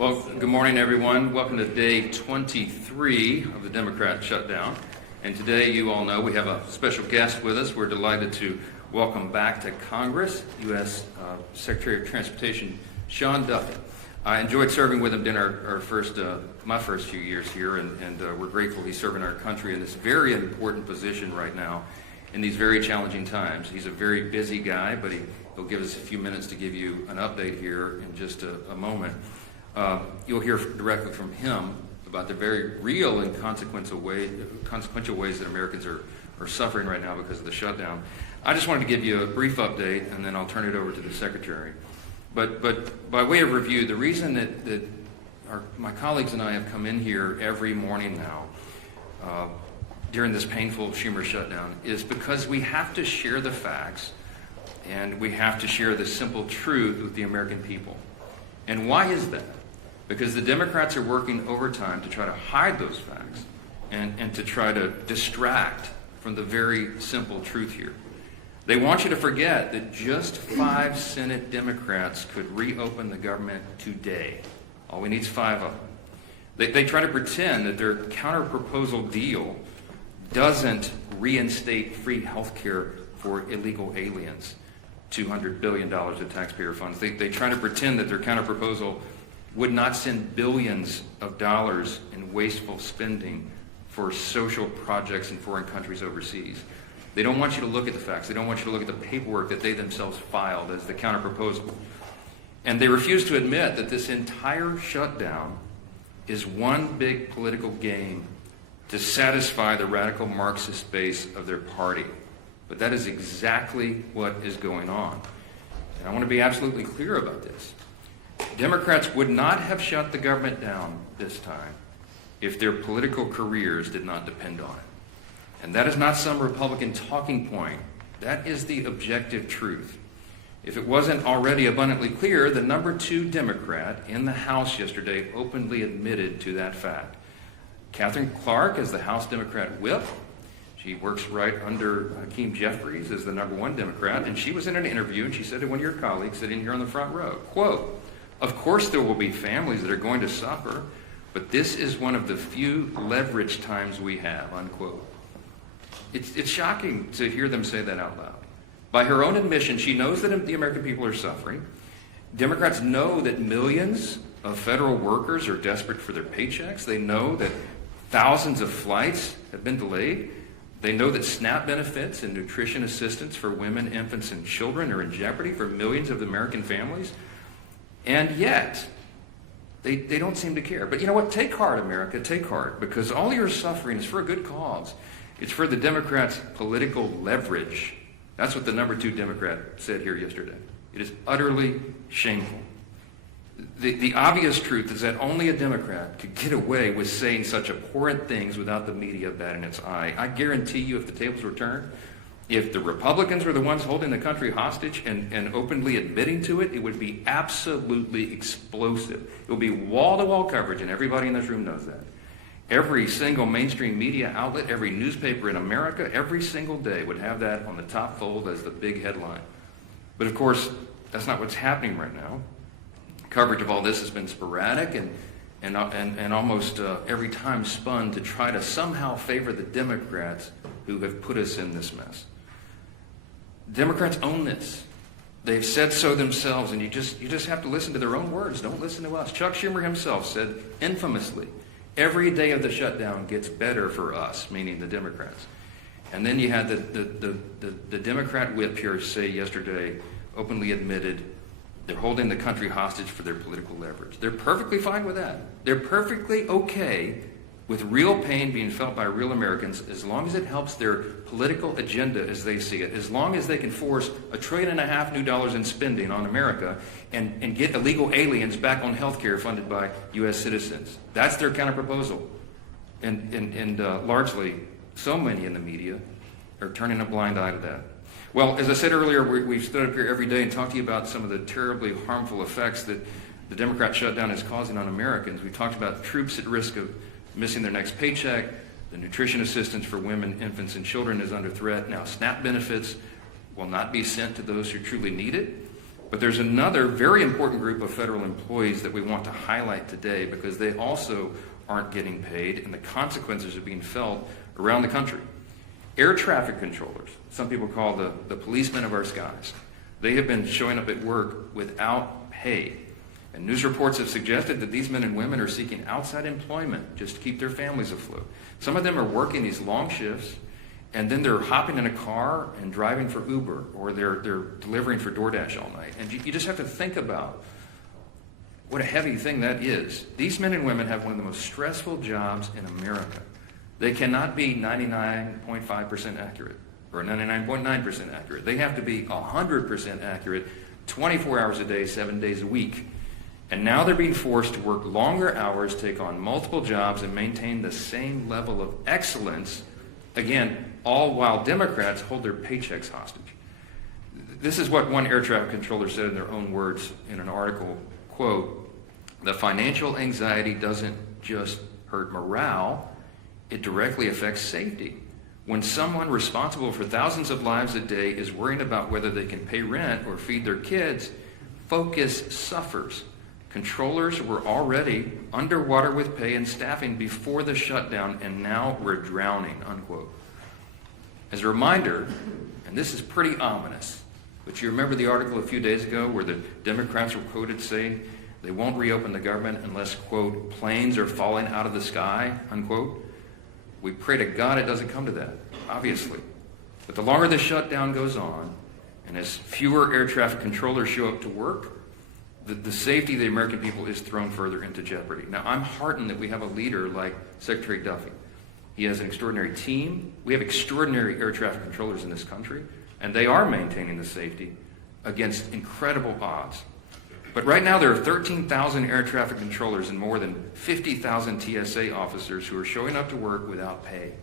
Well, good morning, everyone. Welcome to day 23 of the Democrat shutdown. And today, you all know, we have a special guest with us. We're delighted to welcome back to Congress, U.S. Secretary of Transportation, Sean Duffy. I enjoyed serving with him during my first few years here, and we're grateful he's serving our country in this very important position right now in these very challenging times. He's a very busy guy, but he'll give us a few minutes to give you an update here in just a moment. You'll hear directly from him about the very real and consequential ways that Americans are suffering right now because of the shutdown. I just wanted to give you a brief update, and then I'll turn it over to the Secretary. But by way of review, the reason that my colleagues and I have come in here every morning now during this painful Schumer shutdown is because we have to share the facts, and we have to share the simple truth with the American people. And why is that? Because the Democrats are working overtime to try to hide those facts and to try to distract from the very simple truth here. They want you to forget that just 5 Senate Democrats could reopen the government today. All we need is 5 of them. They try to pretend that their counter-proposal deal doesn't reinstate free health care for illegal aliens, $200 billion of taxpayer funds. They try to pretend that their counter-proposal would not send billions of dollars in wasteful spending for social projects in foreign countries overseas. They don't want you to look at the facts. They don't want you to look at the paperwork that they themselves filed as the counter-proposal. And they refuse to admit that this entire shutdown is one big political game to satisfy the radical Marxist base of their party. But that is exactly what is going on. And I want to be absolutely clear about this. Democrats would not have shut the government down this time if their political careers did not depend on it. And that is not some Republican talking point. That is the objective truth. If it wasn't already abundantly clear, the number 2 Democrat in the House yesterday openly admitted to that fact. Katherine Clark is the House Democrat whip. She works right under Hakeem Jeffries as the number 1 Democrat, and she was in an interview, and she said to one of your colleagues sitting here on the front row, quote, "Of course there will be families that are going to suffer, but this is one of the few leverage times we have," unquote. It's shocking to hear them say that out loud. By her own admission, she knows that the American people are suffering. Democrats know that millions of federal workers are desperate for their paychecks. They know that thousands of flights have been delayed. They know that SNAP benefits and nutrition assistance for women, infants, and children are in jeopardy for millions of American families. And yet, they don't seem to care. But you know what? Take heart, America. Take heart. Because all your suffering is for a good cause. It's for the Democrats' political leverage. That's what the number 2 Democrat said here yesterday. It is utterly shameful. The obvious truth is that only a Democrat could get away with saying such abhorrent things without the media batting its eye. I guarantee you, if the tables were turned, if the Republicans were the ones holding the country hostage and openly admitting to it, it would be absolutely explosive. It would be wall-to-wall coverage, and everybody in this room knows that. Every single mainstream media outlet, every newspaper in America, every single day would have that on the top fold as the big headline. But of course, that's not what's happening right now. Coverage of all this has been sporadic and almost every time spun to try to somehow favor the Democrats who have put us in this mess. Democrats own this. They've said so themselves, and you just have to listen to their own words. Don't listen to us. Chuck Schumer himself said infamously, "Every day of the shutdown gets better for us," meaning the Democrats. And then you had the Democrat whip here say yesterday, openly admitted, they're holding the country hostage for their political leverage. They're perfectly fine with that. They're perfectly okay with real pain being felt by real Americans as long as it helps their political agenda as they see it, as long as they can force $1.5 trillion new dollars in spending on America and get illegal aliens back on health care funded by U.S. citizens. That's their counter-proposal. And largely, so many in the media are turning a blind eye to that. Well, as I said earlier, we've stood up here every day and talked to you about some of the terribly harmful effects that the Democrat shutdown is causing on Americans. We talked about troops at risk of missing their next paycheck. The nutrition assistance for women, infants, and children is under threat. Now, SNAP benefits will not be sent to those who truly need it. But there's another very important group of federal employees that we want to highlight today because they also aren't getting paid and the consequences are being felt around the country. Air traffic controllers, some people call the policemen of our skies, they have been showing up at work without pay. And news reports have suggested that these men and women are seeking outside employment just to keep their families afloat. Some of them are working these long shifts, and then they're hopping in a car and driving for Uber, or they're delivering for DoorDash all night. And you just have to think about what a heavy thing that is. These men and women have one of the most stressful jobs in America. They cannot be 99.5% accurate or 99.9% accurate. They have to be 100% accurate 24 hours a day, 7 days a week. And now they're being forced to work longer hours, take on multiple jobs, and maintain the same level of excellence, again, all while Democrats hold their paychecks hostage. This is what one air traffic controller said in their own words in an article, quote, "The financial anxiety doesn't just hurt morale, it directly affects safety. When someone responsible for thousands of lives a day is worrying about whether they can pay rent or feed their kids, focus suffers. Controllers were already underwater with pay and staffing before the shutdown, and now we're drowning," unquote. As a reminder, and this is pretty ominous, but you remember the article a few days ago where the Democrats were quoted saying they won't reopen the government unless, quote, "planes are falling out of the sky," unquote. We pray to God it doesn't come to that, obviously. But the longer the shutdown goes on, and as fewer air traffic controllers show up to work, the safety of the American people is thrown further into jeopardy. Now, I'm heartened that we have a leader like Secretary Duffy. He has an extraordinary team. We have extraordinary air traffic controllers in this country, and they are maintaining the safety against incredible odds. But right now there are 13,000 air traffic controllers and more than 50,000 TSA officers who are showing up to work without pay.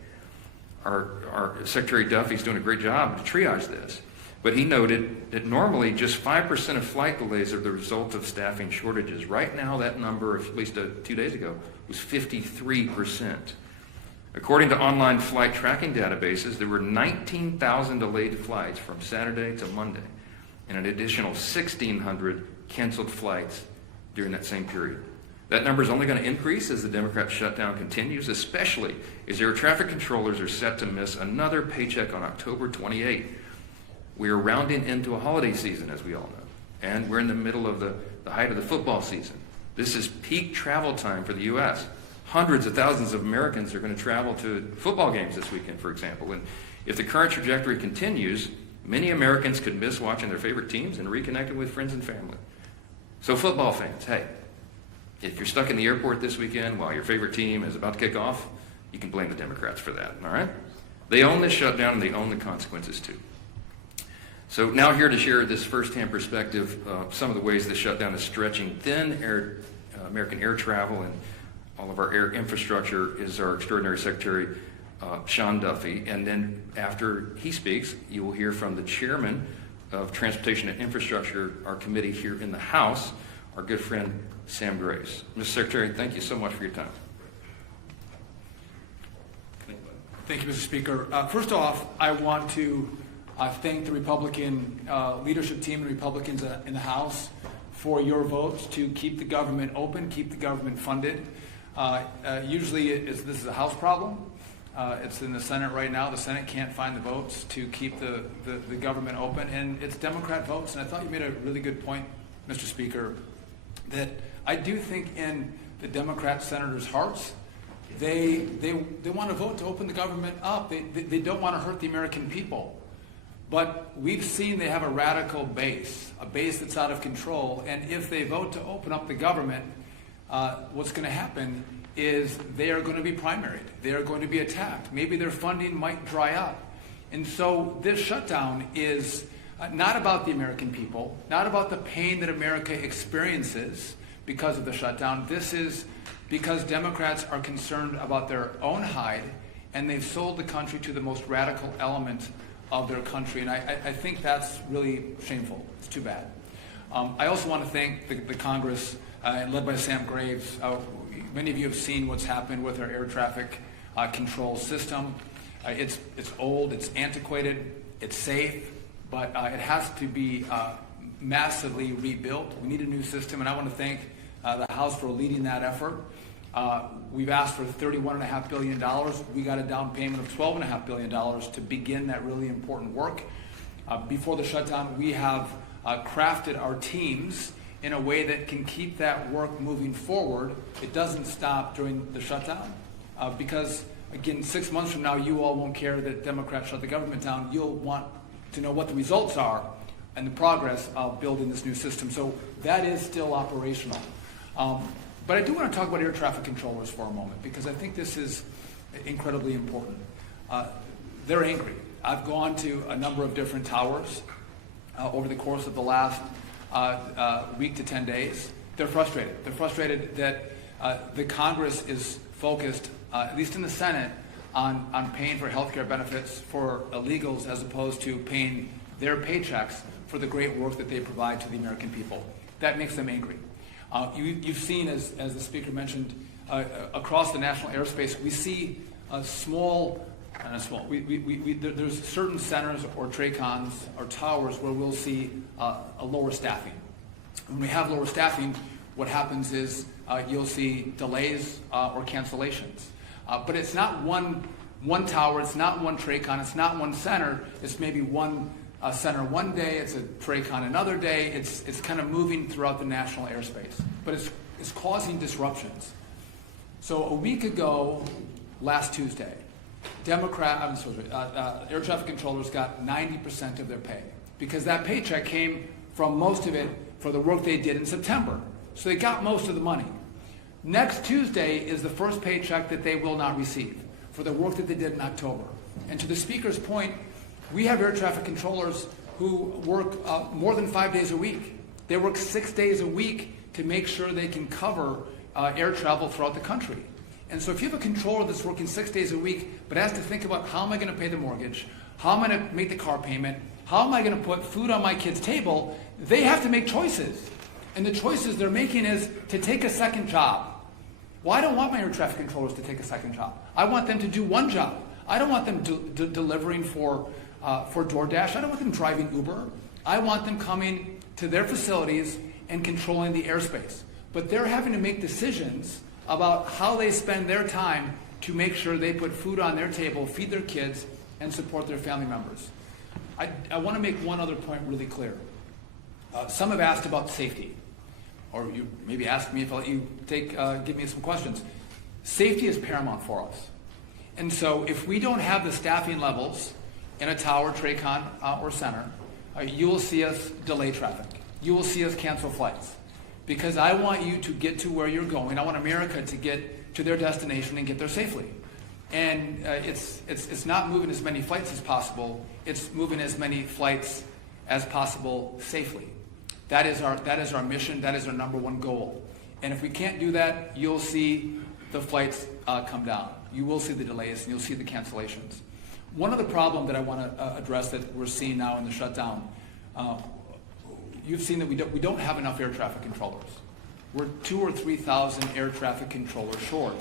Our Secretary Duffy's doing a great job to triage this. But he noted that normally just 5% of flight delays are the result of staffing shortages. Right now, that number, at least 2 days ago, was 53%. According to online flight tracking databases, there were 19,000 delayed flights from Saturday to Monday, and an additional 1,600 canceled flights during that same period. That number is only going to increase as the Democrat shutdown continues, especially as air traffic controllers are set to miss another paycheck on October 28th. We are rounding into a holiday season, as we all know, and we're in the middle of the height of the football season. This is peak travel time for the U.S. Hundreds of thousands of Americans are going to travel to football games this weekend, for example. And if the current trajectory continues, many Americans could miss watching their favorite teams and reconnecting with friends and family. So football fans, hey, if you're stuck in the airport this weekend while your favorite team is about to kick off, you can blame the Democrats for that, all right? They own this shutdown and they own the consequences too. So now here to share this firsthand perspective, some of the ways the shutdown is stretching thin American air travel and all of our air infrastructure is our extraordinary Secretary, Sean Duffy. And then after he speaks, you will hear from the chairman of Transportation and Infrastructure, our committee here in the House, our good friend, Sam Grace. Mr. Secretary, thank you so much for your time. Thank you, Mr. Speaker. First off, I want to thank the Republican leadership team and Republicans in the House for your votes to keep the government open, keep the government funded. Usually this is a House problem. It's in the Senate right now. The Senate can't find the votes to keep the government open, and it's Democrat votes. And I thought you made a really good point, Mr. Speaker, that I do think in the Democrat senators' hearts, they want to vote to open the government up. They don't want to hurt the American people. But we've seen they have a radical base, a base that's out of control. And if they vote to open up the government, what's going to happen is they are going to be primaried. They are going to be attacked. Maybe their funding might dry up. And so this shutdown is not about the American people, not about the pain that America experiences because of the shutdown. This is because Democrats are concerned about their own hide, and they've sold the country to the most radical element of their country. And I think that's really shameful. It's too bad. I also want to thank the Congress, led by Sam Graves. Many of you have seen what's happened with our air traffic control system. It's old, it's antiquated, it's safe, but it has to be massively rebuilt. We need a new system, and I want to thank the House for leading that effort. We've asked for $31.5 billion. We got a down payment of $12.5 billion to begin that really important work. Before the shutdown, we have crafted our teams in a way that can keep that work moving forward. It doesn't stop during the shutdown because, again, 6 months from now, you all won't care that Democrats shut the government down. You'll want to know what the results are and the progress of building this new system. So that is still operational. But I do want to talk about air traffic controllers for a moment because I think this is incredibly important. They're angry. I've gone to a number of different towers over the course of the last week to 10 days. They're frustrated. They're frustrated that the Congress is focused, at least in the Senate, on paying for health care benefits for illegals as opposed to paying their paychecks for the great work that they provide to the American people. That makes them angry. You've seen, as the speaker mentioned, across the national airspace, we see there's certain centers or TRACONs or towers where we'll see a lower staffing. When we have lower staffing, what happens is you'll see delays or cancellations. But it's not one tower, it's not one TRACON, it's not one center, it's maybe one center one day, it's a TRACON another day, it's kind of moving throughout the national airspace. But it's causing disruptions. So a week ago, last Tuesday, air traffic controllers got 90% of their pay because that paycheck came from most of it for the work they did in September. So they got most of the money. Next Tuesday is the first paycheck that they will not receive for the work that they did in October. And to the speaker's point, we have air traffic controllers who work more than 5 days a week. They work 6 days a week to make sure they can cover air travel throughout the country. And so if you have a controller that's working 6 days a week, but has to think about how am I going to pay the mortgage, how am I going to make the car payment, how am I going to put food on my kid's table, they have to make choices. And the choices they're making is to take a second job. Well, I don't want my air traffic controllers to take a second job. I want them to do one job. I don't want them delivering for DoorDash. I don't want them driving Uber. I want them coming to their facilities and controlling the airspace. But they're having to make decisions about how they spend their time to make sure they put food on their table, feed their kids, and support their family members. I want to make one other point really clear. Some have asked about safety, or you maybe ask me if I'll let you give me some questions. Safety is paramount for us. And so if we don't have the staffing levels in a tower, TRACON, or center, you will see us delay traffic. You will see us cancel flights. Because I want you to get to where you're going. I want America to get to their destination and get there safely. And it's not moving as many flights as possible. It's moving as many flights as possible safely. That is our mission. That is our number one goal. And if we can't do that, you'll see the flights come down. You will see the delays and you'll see the cancellations. One other problem that I want to address that we're seeing now in the shutdown, you've seen that we don't have enough air traffic controllers. We're 2,000 or 3,000 air traffic controllers short.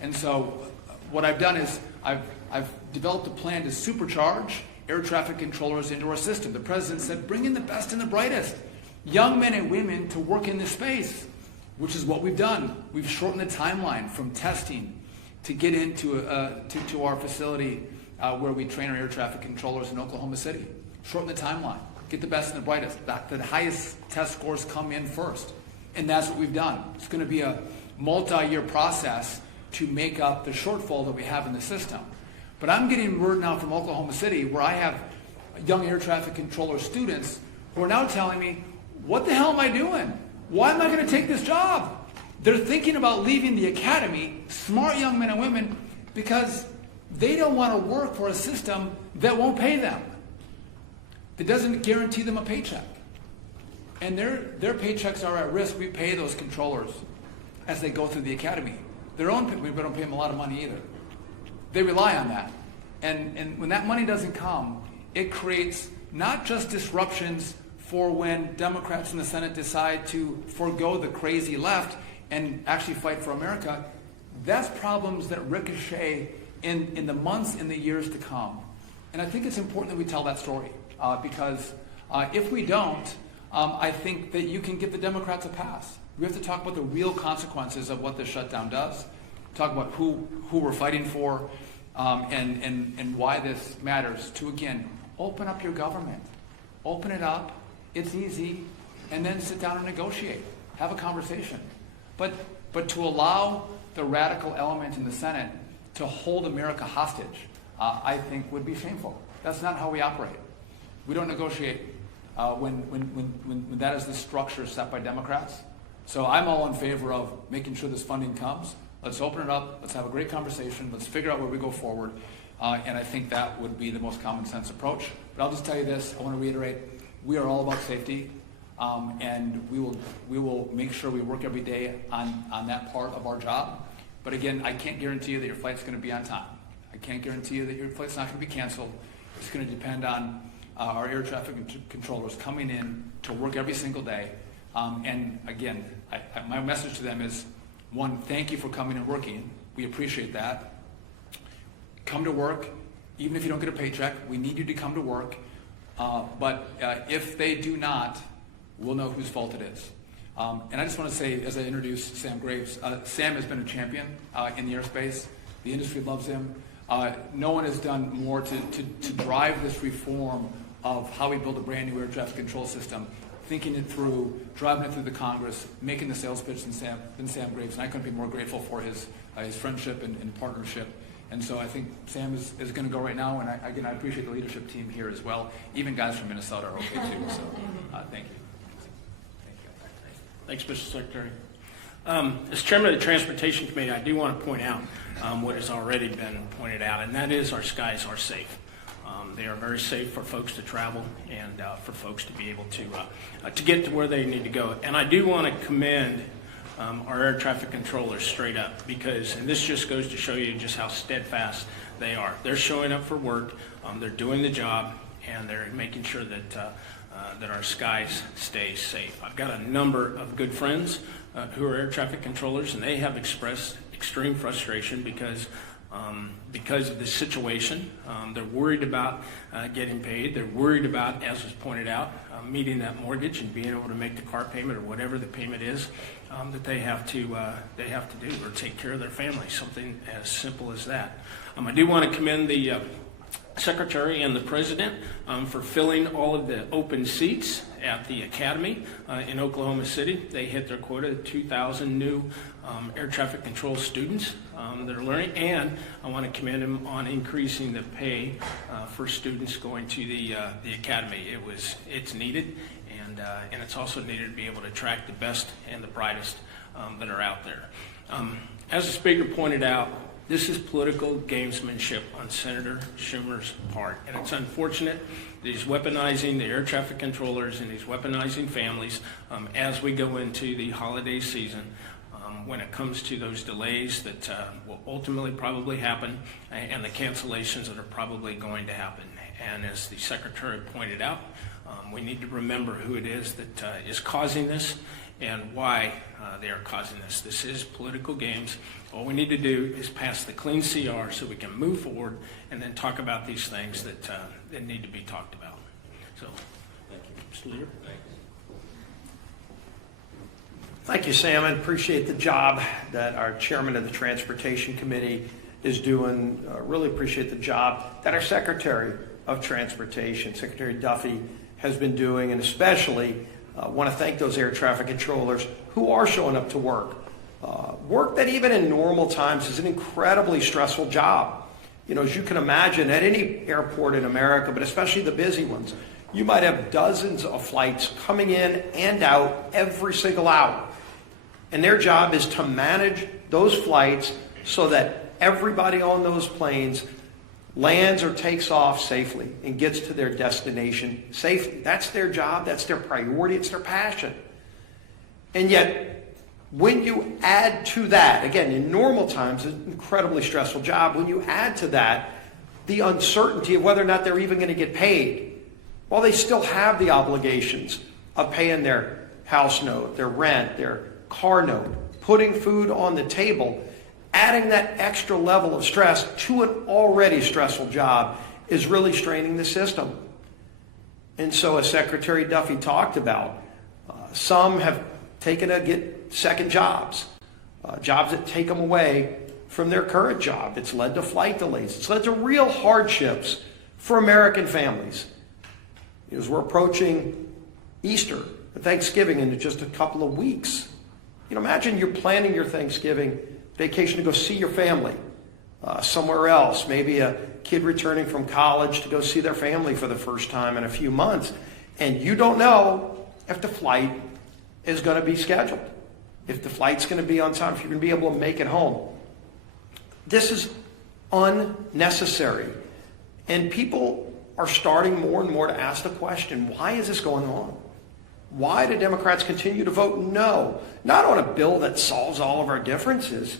And so what I've done is I've developed a plan to supercharge air traffic controllers into our system. The president said, bring in the best and the brightest, young men and women to work in this space, which is what we've done. We've shortened the timeline from testing to get into to our facility where we train our air traffic controllers in Oklahoma City. Shorten the timeline. Get the best and the brightest. The highest test scores come in first. And that's what we've done. It's going to be a multi-year process to make up the shortfall that we have in the system. But I'm getting word now from Oklahoma City where I have young air traffic controller students who are now telling me, what the hell am I doing? Why am I going to take this job? They're thinking about leaving the academy, smart young men and women, because they don't want to work for a system that won't pay them, that doesn't guarantee them a paycheck. And their paychecks are at risk. We pay those controllers as they go through the academy. We don't pay them a lot of money either. They rely on that. And when that money doesn't come, it creates not just disruptions for when Democrats in the Senate decide to forego the crazy left and actually fight for America. That's problems that ricochet in the months and the years to come. And I think it's important that we tell that story because if we don't, I think that you can give the Democrats a pass. We have to talk about the real consequences of what the shutdown does, talk about who we're fighting for, and why this matters. To, again, open up your government. Open it up. It's easy. And then sit down and negotiate. Have a conversation. But to allow the radical element in the Senate to hold America hostage, I think would be shameful. That's not how we operate. We don't negotiate when that is the structure set by Democrats. So I'm all in favor of making sure this funding comes. Let's open it up. Let's have a great conversation. Let's figure out where we go forward. And I think that would be the most common sense approach. But I'll just tell you this. I want to reiterate, we are all about safety. And we will make sure we work every day on that part of our job. But again, I can't guarantee you that your flight's going to be on time. I can't guarantee you that your flight's not going to be canceled. It's going to depend on our air traffic controllers coming in to work every single day. And again, my message to them is, one, thank you for coming and working. We appreciate that. Come to work, even if you don't get a paycheck. We need you to come to work. But if they do not, we'll know whose fault it is. And I just want to say, as I introduce Sam Graves, Sam has been a champion in the airspace. The industry loves him. No one has done more to drive this reform of how we build a brand new air traffic control system, thinking it through, driving it through the Congress, making the sales pitch than Sam Graves. And I couldn't be more grateful for his friendship and partnership. And so I think Sam is going to go right now. And I appreciate the leadership team here as well. Even guys from Minnesota are okay too. So thank you. Thanks, Mr. Secretary. As Chairman of the Transportation Committee, I do want to point out what has already been pointed out, and that is our skies are safe. They are very safe for folks to travel and for folks to be able to get to where they need to go. And I do want to commend our air traffic controllers straight up, because, and this just goes to show you just how steadfast they are. They're showing up for work, they're doing the job, and they're making sure that our skies stay safe. I've got a number of good friends who are air traffic controllers, and they have expressed extreme frustration because of the situation. They're worried about getting paid. They're worried about, as was pointed out, meeting that mortgage and being able to make the car payment or whatever the payment is that they have to do, or take care of their family. Something as simple as that. I do want to commend the Secretary and the President for filling all of the open seats at the Academy in Oklahoma City. They hit their quota of 2,000 new air traffic control students that are learning, and I want to commend them on increasing the pay for students going to the Academy. It's needed, and it's also needed to be able to attract the best and the brightest that are out there. As the Speaker pointed out, this is political gamesmanship on Senator Schumer's part, and it's unfortunate that he's weaponizing the air traffic controllers and he's weaponizing families as we go into the holiday season when it comes to those delays that will ultimately probably happen and the cancellations that are probably going to happen. And as the Secretary pointed out, we need to remember who it is that is causing this and why they are causing this. This is political games. All we need to do is pass the clean CR so we can move forward and then talk about these things that need to be talked about. So, thank you. Mr. Leader. Thank you, Sam. I appreciate the job that our Chairman of the Transportation Committee is doing. Really appreciate the job that our Secretary of Transportation, Secretary Duffy, has been doing, and especially want to thank those air traffic controllers who are showing up to work. Work that even in normal times is an incredibly stressful job. You know, as you can imagine, at any airport in America, but especially the busy ones, you might have dozens of flights coming in and out every single hour. And their job is to manage those flights so that everybody on those planes lands or takes off safely and gets to their destination safely. That's their job. That's their priority. It's their passion. And yet, when you add to that, again, in normal times, it's an incredibly stressful job. When you add to that the uncertainty of whether or not they're even going to get paid, while they still have the obligations of paying their house note, their rent, their car note, putting food on the table, adding that extra level of stress to an already stressful job is really straining the system. And so, as Secretary Duffy talked about, Some have taken to get second jobs, jobs that take them away from their current job. It's led to flight delays. It's led to real hardships for American families. As we're approaching Easter and Thanksgiving in just a couple of weeks, imagine you're planning your Thanksgiving vacation to go see your family somewhere else, maybe a kid returning from college to go see their family for the first time in a few months, and you don't know if the flight is going to be scheduled, if the flight's going to be on time, if you're going to be able to make it home. This is unnecessary. And people are starting more and more to ask the question, why is this going on? Why do Democrats continue to vote no? Not on a bill that solves all of our differences,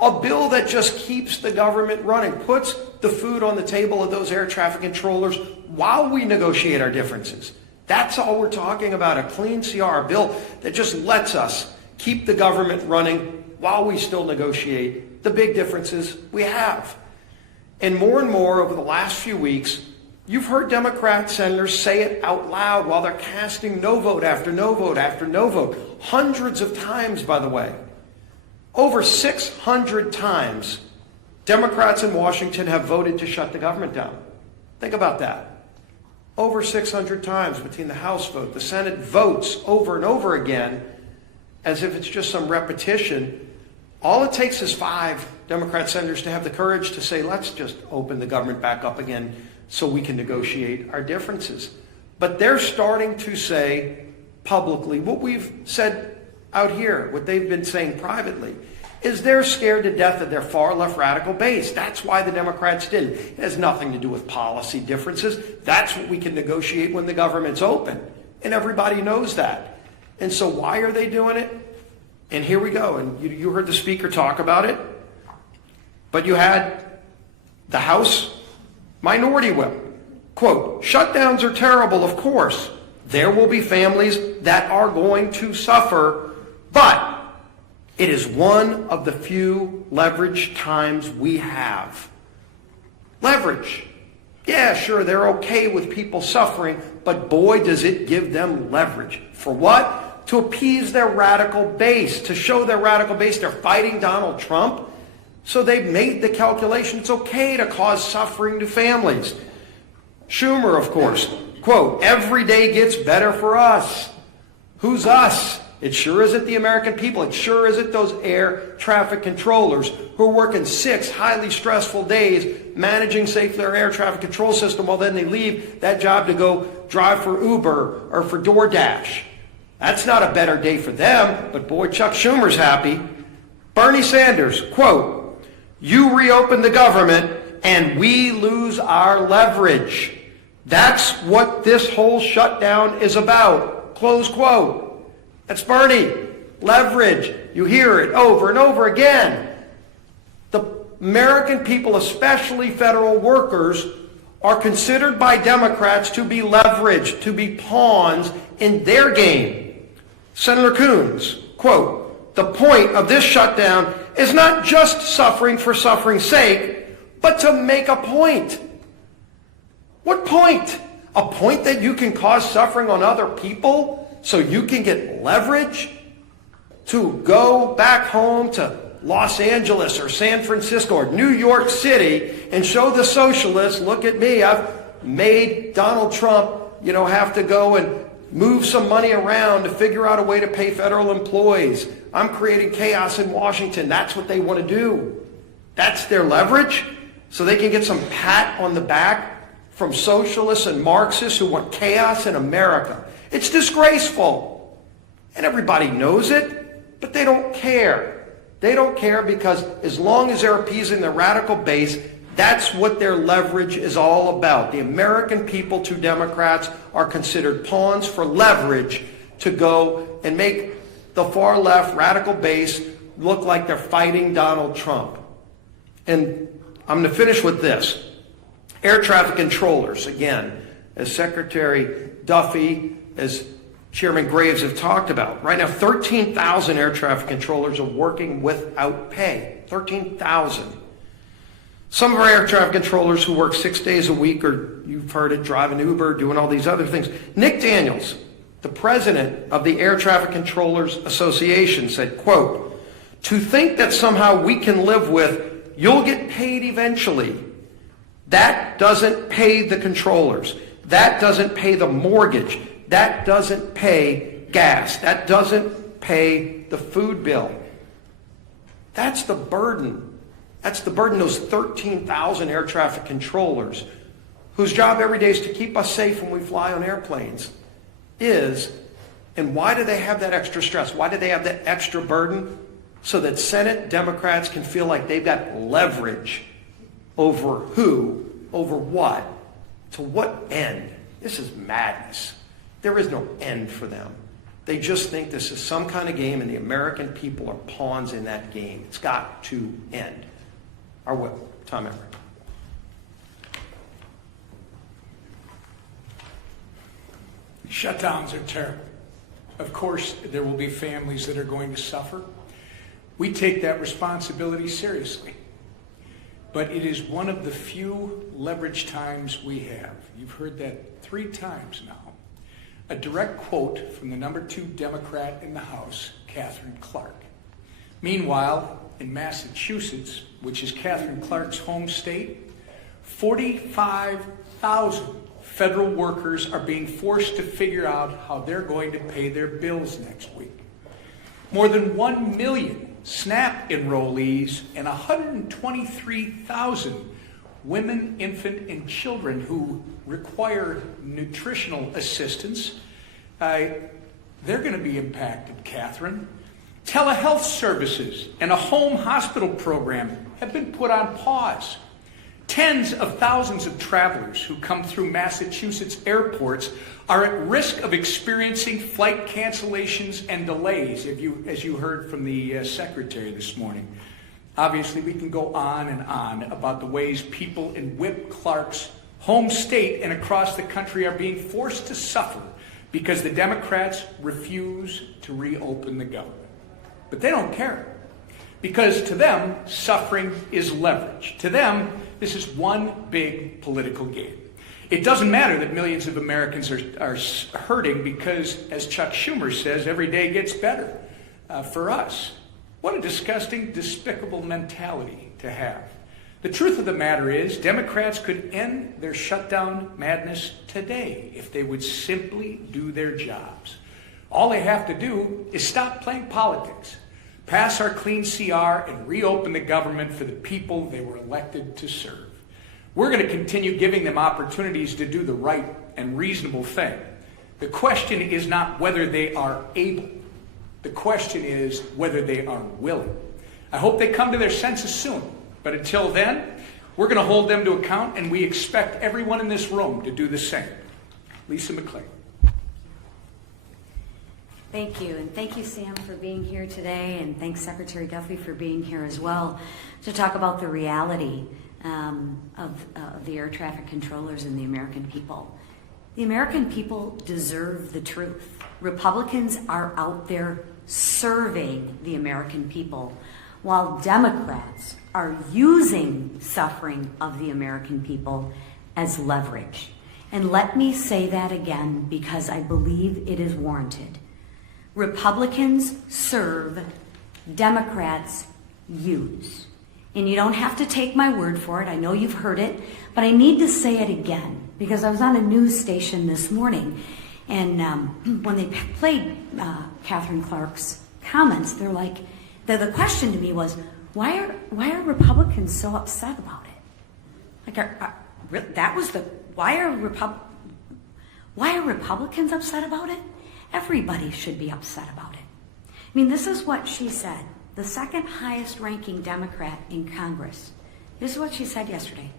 a bill that just keeps the government running, puts the food on the table of those air traffic controllers while we negotiate our differences. That's all we're talking about, a clean CR, a bill that just lets us keep the government running while we still negotiate the big differences we have. And more over the last few weeks, you've heard Democrat senators say it out loud while they're casting no vote after no vote after no vote. Hundreds of times, by the way. Over 600 times, Democrats in Washington have voted to shut the government down. Think about that. Over 600 times between the House vote, the Senate votes over and over again as if it's just some repetition. All it takes is 5 Democrat senators to have the courage to say, let's just open the government back up again so we can negotiate our differences. But they're starting to say publicly what we've said out here, what they've been saying privately, is they're scared to death of their far left radical base. That's why the Democrats did it. It has nothing to do with policy differences. That's what we can negotiate when the government's open. And everybody knows that. And so why are they doing it? And here we go. And you heard the speaker talk about it. But you had the House Minority Whip. Quote, shutdowns are terrible, of course. There will be families that are going to suffer, but it is one of the few leverage times we have. Leverage. Yeah, sure, they're okay with people suffering, but boy, does it give them leverage. For what? To appease their radical base, to show their radical base they're fighting Donald Trump. So they've made the calculation it's okay to cause suffering to families. Schumer, of course, quote, every day gets better for us. Who's us? It sure isn't the American people. It sure isn't those air traffic controllers who are working 6 highly stressful days managing safely our air traffic control system while then they leave that job to go drive for Uber or for DoorDash. That's not a better day for them, but boy, Chuck Schumer's happy. Bernie Sanders, quote, you reopen the government and we lose our leverage. That's what this whole shutdown is about. Close quote. That's Bernie. Leverage. You hear it over and over again. The American people, especially federal workers, are considered by Democrats to be leveraged, to be pawns in their game. Senator Coons, quote, the point of this shutdown is not just suffering for suffering's sake, but to make a point. What point? A point that you can cause suffering on other people so you can get leverage to go back home to Los Angeles or San Francisco or New York City and show the socialists, look at me, I've made Donald Trump, have to go and move some money around to figure out a way to pay federal employees. I'm creating chaos in Washington. That's what they want to do. That's their leverage. So they can get some pat on the back from socialists and Marxists who want chaos in America. It's disgraceful. And everybody knows it, but they don't care. They don't care because as long as they're appeasing the radical base, that's what their leverage is all about. The American people to Democrats are considered pawns for leverage to go and make the far left radical base look like they're fighting Donald Trump. And I'm going to finish with this. Air traffic controllers, again, as Secretary Duffy, as Chairman Graves have talked about. Right now, 13,000 air traffic controllers are working without pay. 13,000. Some of our air traffic controllers who work 6 days a week, or you've heard it, driving Uber, doing all these other things. Nick Daniels, The president of the Air Traffic Controllers Association said, quote, "To think that somehow we can live with, you'll get paid eventually, that doesn't pay the controllers. That doesn't pay the mortgage. That doesn't pay gas. That doesn't pay the food bill." That's the burden. That's the burden those 13,000 air traffic controllers, whose job every day is to keep us safe when we fly on airplanes, is. And why do they have that extra stress? Why do they have that extra burden? So that Senate Democrats can feel like they've got leverage over who, over what, to what end. This is madness. There is no end for them. They just think this is some kind of game and the American people are pawns in that game. It's got to end. Our whip, Tom Emmer. Shutdowns are terrible. Of course, there will be families that are going to suffer. We take that responsibility seriously. But it is one of the few leverage times we have. You've heard that 3 times now. A direct quote from the number 2 Democrat in the House, Catherine Clark. Meanwhile, in Massachusetts, which is Catherine Clark's home state, 45,000 federal workers are being forced to figure out how they're going to pay their bills next week. More than 1 million SNAP enrollees and 123,000 women, infant, and children who require nutritional assistance, they're going to be impacted, Catherine. Telehealth services and a home hospital program have been put on pause. Tens of thousands of travelers who come through Massachusetts airports are at risk of experiencing flight cancellations and delays, as you heard from the secretary this morning. Obviously, we can go on and on about the ways people in Whip Clark's home state and across the country are being forced to suffer because the Democrats refuse to reopen the government. But they don't care, because to them, suffering is leverage. To them, this is one big political game. It doesn't matter that millions of Americans are hurting because, as Chuck Schumer says, every day gets better for us. What a disgusting, despicable mentality to have. The truth of the matter is, Democrats could end their shutdown madness today if they would simply do their jobs. All they have to do is stop playing politics, pass our clean CR, and reopen the government for the people they were elected to serve. We're going to continue giving them opportunities to do the right and reasonable thing. The question is not whether they are able. The question is whether they are willing. I hope they come to their senses soon. But until then, we're going to hold them to account, and we expect everyone in this room to do the same. Lisa McClain. Thank you, and thank you, Sam, for being here today, and thanks, Secretary Duffy, for being here as well to talk about the reality of the air traffic controllers and the American people. The American people deserve the truth. Republicans are out there serving the American people, while Democrats are using suffering of the American people as leverage. And let me say that again, because I believe it is warranted. Republicans serve, Democrats use. And you don't have to take my word for it. I know you've heard it, but I need to say it again, because I was on a news station this morning, and when they played Catherine Clark's comments, the question to me was, why are Republicans so upset about it? Why are Republicans upset about it? Everybody should be upset about it. I mean, this is what she said, the second highest ranking Democrat in Congress. This is what she said yesterday.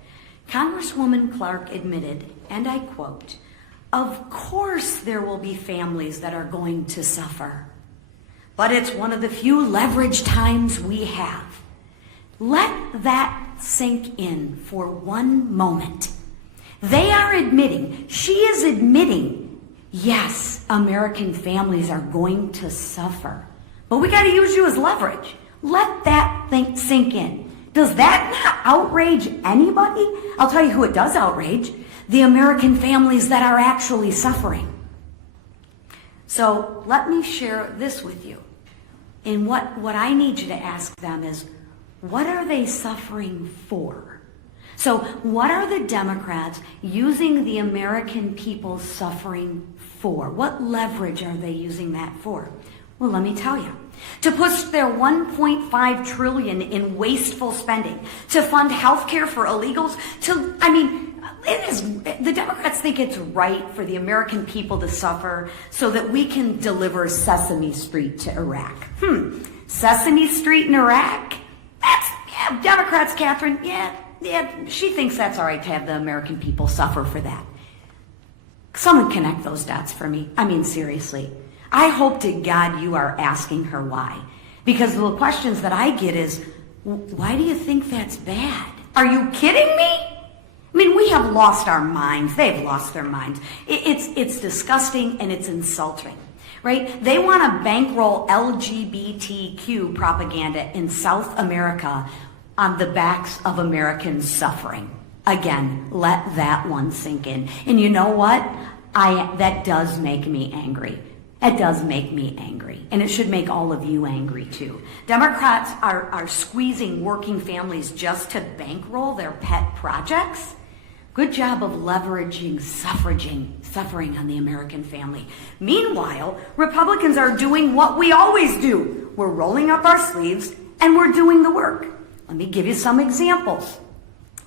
Congresswoman Clark admitted, and I quote, "Of course there will be families that are going to suffer, but it's one of the few leverage times we have." Let that sink in for one moment. They are admitting, she is admitting, yes, American families are going to suffer, but we got to use you as leverage. Let that sink in. Does that not outrage anybody? I'll tell you who it does outrage: the American families that are actually suffering. So let me share this with you. And what I need you to ask them is, what are they suffering for? So what are the Democrats using the American people's suffering for? What leverage are they using that for? Well, let me tell you. To push their $1.5 trillion in wasteful spending, to fund health care for illegals, the Democrats think it's right for the American people to suffer so that we can deliver Sesame Street to Iraq. Sesame Street in Iraq? Democrats, Catherine, she thinks that's all right to have the American people suffer for that. Someone connect those dots for me. I mean, seriously. I hope to God you are asking her why. Because the questions that I get is, why do you think that's bad? Are you kidding me? I mean, we have lost our minds. They've lost their minds. It's disgusting and it's insulting, right? They want to bankroll LGBTQ propaganda in South America on the backs of Americans suffering. Again, let that one sink in. And you know what? That does make me angry. It does make me angry, and it should make all of you angry too. Democrats are squeezing working families just to bankroll their pet projects. Good job of leveraging suffering on the American family. Meanwhile, Republicans are doing what we always do. We're rolling up our sleeves and we're doing the work. Let me give you some examples.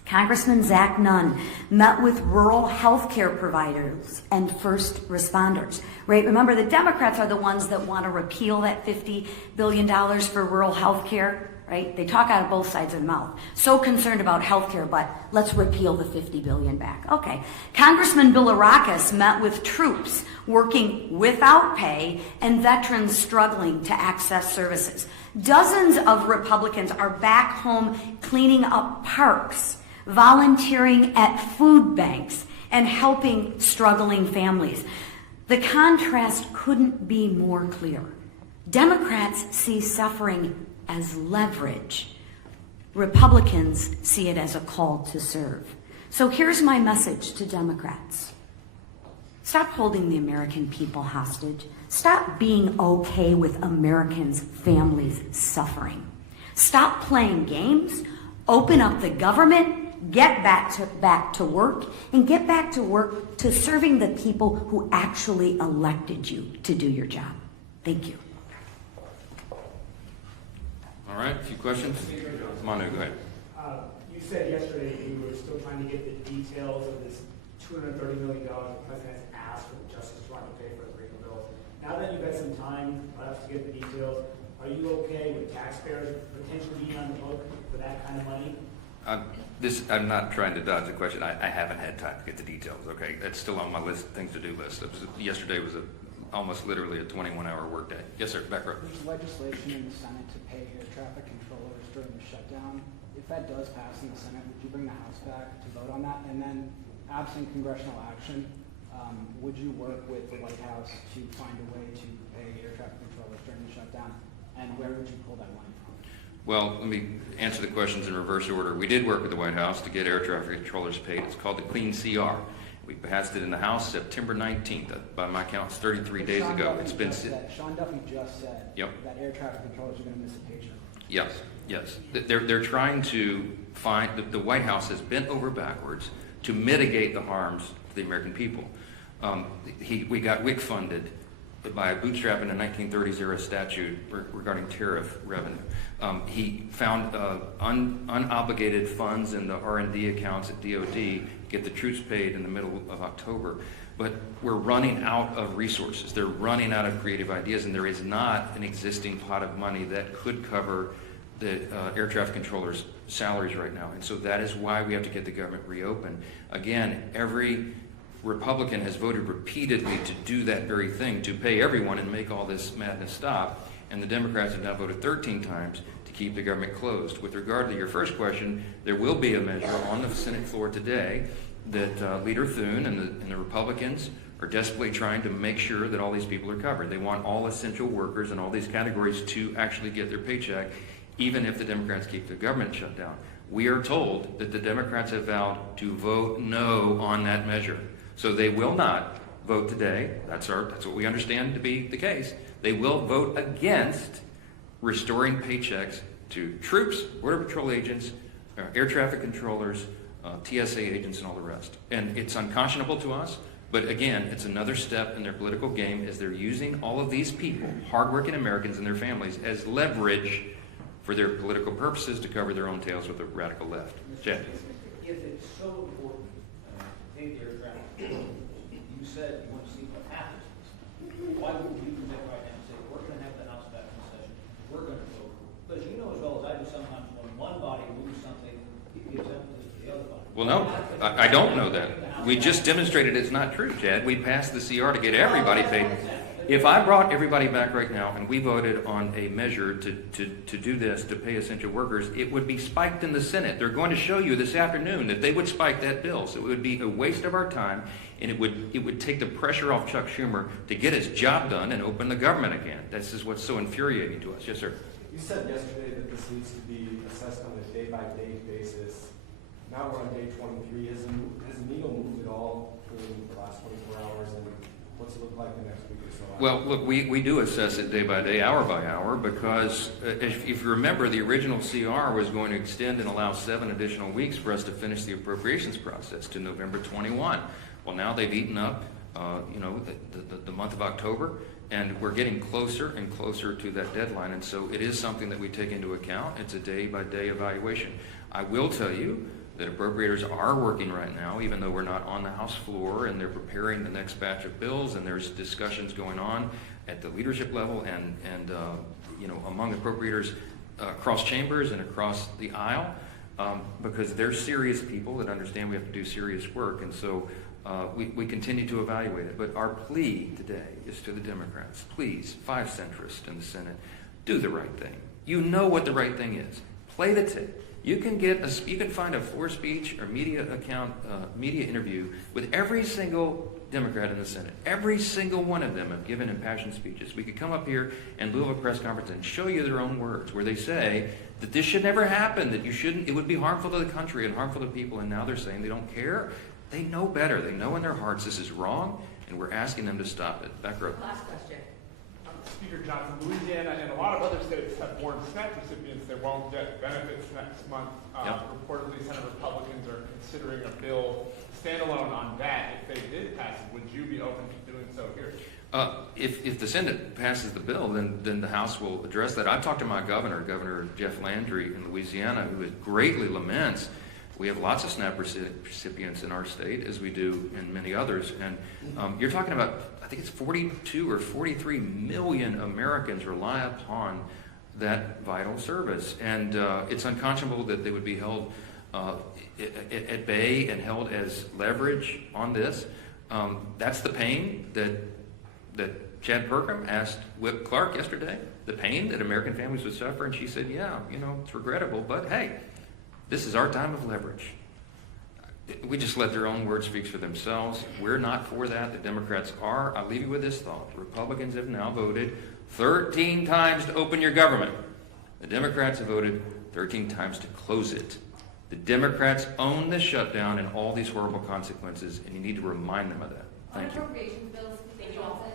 Congressman Zach Nunn met with rural health care providers and first responders. Right? Remember, the Democrats are the ones that want to repeal that $50 billion for rural health care. Right? They talk out of both sides of the mouth. So concerned about health care, but let's repeal the $50 billion back. Okay. Congressman Bilirakis met with troops working without pay and veterans struggling to access services. Dozens of Republicans are back home cleaning up parks, volunteering at food banks, and helping struggling families. The contrast couldn't be more clear. Democrats see suffering as leverage. Republicans see it as a call to serve. So here's my message to Democrats. Stop holding the American people hostage. Stop being okay with Americans' families suffering. Stop playing games. Open up the government. Get back to work, and get back to work to serving the people who actually elected you to do your job. Thank you. All right, a few questions? Manu, go ahead. You said yesterday you were still trying to get the details of this $230 million the president has asked for the Justice Department to pay for the freedom bills. Now that you've had some time left to get the details, are you okay with taxpayers potentially being on the hook for that kind of money? I'm not trying to dodge the question. I haven't had time to get the details, okay? That's still on my things to do list. Yesterday was almost literally a 21-hour workday. Yes, sir, back row. There's legislation in the Senate to pay air traffic controllers during the shutdown. If that does pass in the Senate, would you bring the House back to vote on that? And then, absent congressional action, would you work with the White House to find a way to pay air traffic controllers during the shutdown? And where would you pull that money from? Well, let me answer the questions in reverse order. We did work with the White House to get air traffic controllers paid. It's called the Clean CR. We passed it in the House September 19th. By my count, it's 33 days ago. It's been... Sean Duffy just said that air traffic controllers are going to miss a paycheck. Yes. They're trying to find... The White House has bent over backwards to mitigate the harms to the American people. We got WIC funded by bootstrapping a 1930s era statute regarding tariff revenue. He found unobligated funds in the R&D accounts at DOD, get the troops paid in the middle of October. But we're running out of resources. They're running out of creative ideas, and there is not an existing pot of money that could cover the air traffic controllers' salaries right now. And so that is why we have to get the government reopened. Again, every Republican has voted repeatedly to do that very thing, to pay everyone and make all this madness stop. And the Democrats have now voted 13 times to keep the government closed. With regard to your first question, there will be a measure on the Senate floor today that Leader Thune and the Republicans are desperately trying to make sure that all these people are covered. They want all essential workers in all these categories to actually get their paycheck, even if the Democrats keep the government shut down. We are told that the Democrats have vowed to vote no on that measure. So they will not vote today. That's what we understand to be the case. They will vote against restoring paychecks to troops, Border Patrol agents, air traffic controllers, TSA agents, and all the rest. And it's unconscionable to us, but again, it's another step in their political game as they're using all of these people, hardworking Americans and their families, as leverage for their political purposes to cover their own tails with the radical left. Chad. If it's so important to take the air traffic control, you said you want to see what happens. Why wouldn't you commit right now and say, we're going to have the House back in session, we're going to vote? Because you know as well as I do, sometimes when one body moves something, it gives emphasis to the other body. Well, no, I don't know that. We just demonstrated it's not true, Chad. We passed the CR to get everybody paid. If I brought everybody back right now and we voted on a measure to do this, to pay essential workers, it would be spiked in the Senate. They're going to show you this afternoon that they would spike that bill. So it would be a waste of our time, and it would take the pressure off Chuck Schumer to get his job done and open the government again. This is what's so infuriating to us. Yes, sir. You said yesterday that this needs to be assessed on a day-by-day basis. Now we're on day 23. Has the needle moved at all during the last 24 hours, and what's it look like the next week or so? Well, look, we do assess it day by day, hour by hour, because if you remember, the original CR was going to extend and allow 7 additional weeks for us to finish the appropriations process to November 21. Well, now they've eaten up, the month of October, and we're getting closer and closer to that deadline, and so it is something that we take into account. It's a day-by-day evaluation. I will tell you that appropriators are working right now, even though we're not on the House floor, and they're preparing the next batch of bills, and there's discussions going on at the leadership level and among appropriators across chambers and across the aisle, because they're serious people that understand we have to do serious work, and so we continue to evaluate it. But our plea today is to the Democrats: please, 5 centrists in the Senate, do the right thing. You know what the right thing is. Play the tape. You can find a floor speech or media interview with every single Democrat in the Senate. Every single one of them have given impassioned speeches. We could come up here in lieu of a press conference and show you their own words, where they say that this should never happen, that it would be harmful to the country and harmful to people, and now they're saying they don't care. They know better. They know in their hearts this is wrong, and we're asking them to stop it. Back row. Last question. Speaker Johnson, Louisiana and a lot of other states have warned SNAP recipients they won't get benefits next month. Reportedly, Senate Republicans are considering a bill standalone on that. If they did pass it, would you be open to doing so here? If the Senate passes the bill, then the House will address that. I've talked to my Governor Jeff Landry in Louisiana, who greatly laments. We have lots of SNAP recipients in our state, as we do in many others. And you're talking about, I think it's 42 or 43 million Americans rely upon that vital service. And it's unconscionable that they would be held at bay and held as leverage on this. That's the pain that Chad Perkham asked Whip Clark yesterday, the pain that American families would suffer. And she said, yeah, it's regrettable, but hey, this is our time of leverage. We just let their own words speak for themselves. We're not for that. The Democrats are. I'll leave you with this thought. Republicans have now voted 13 times to open your government. The Democrats have voted 13 times to close it. The Democrats own the shutdown and all these horrible consequences, and you need to remind them of that. Thank you. Appropriations bills, Johnson.